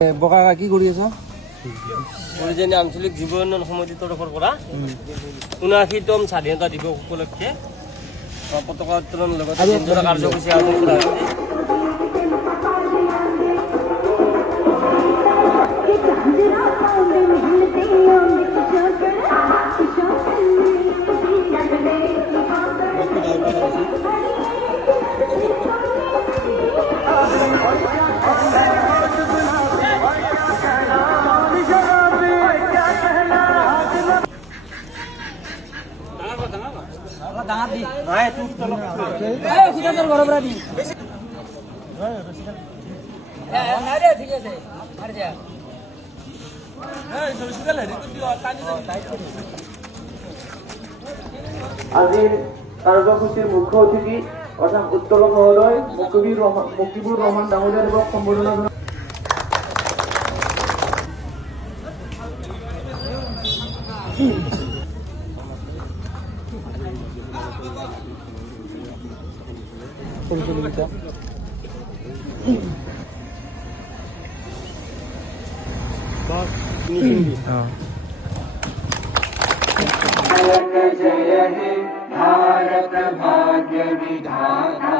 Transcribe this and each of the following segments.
বকাকা কি কৰি আছ? পৰিজনী আঞ্চলিক যুৱ উন্নয়ন সমিতিৰ তৰফৰ পৰা ৭৯তম স্বাধীনতা দিৱস উপলক্ষে পতাকা উত্তোলনৰ লগতে দিনজোৰা কাৰ্যসূচী আয়োজন কৰা হৈছে। আজিৰ কাৰ্যসূচীৰ মুখ্য অতিথি অৰ্থাৎ উত্তোলক মহোদয় মুক্তিবুৰ ৰহমান ডাঙৰীয়া দেৱক সম্বোধনা জনাই जय हे भारत भाग्य विधाता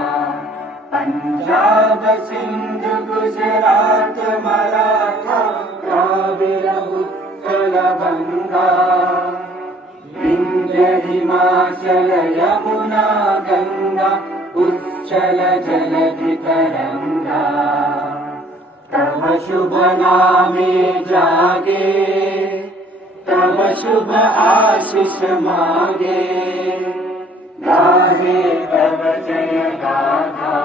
पंजाब सिंध गुजरात मराठा द्राविड़ उत्कल गंगा विंध्य हिमाचल यमुना गंगा उच्चल जलधि तरंगा तव शुभ नामे जागे तब शुभ आशीष मांगे गाहे तब जय गाथा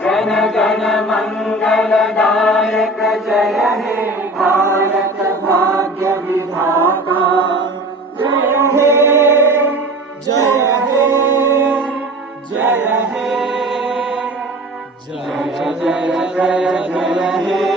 जन गण मंगल दायक जय हे भारत भाग्य विधाता जय हे जय हे जय हे जय जय जय जय हे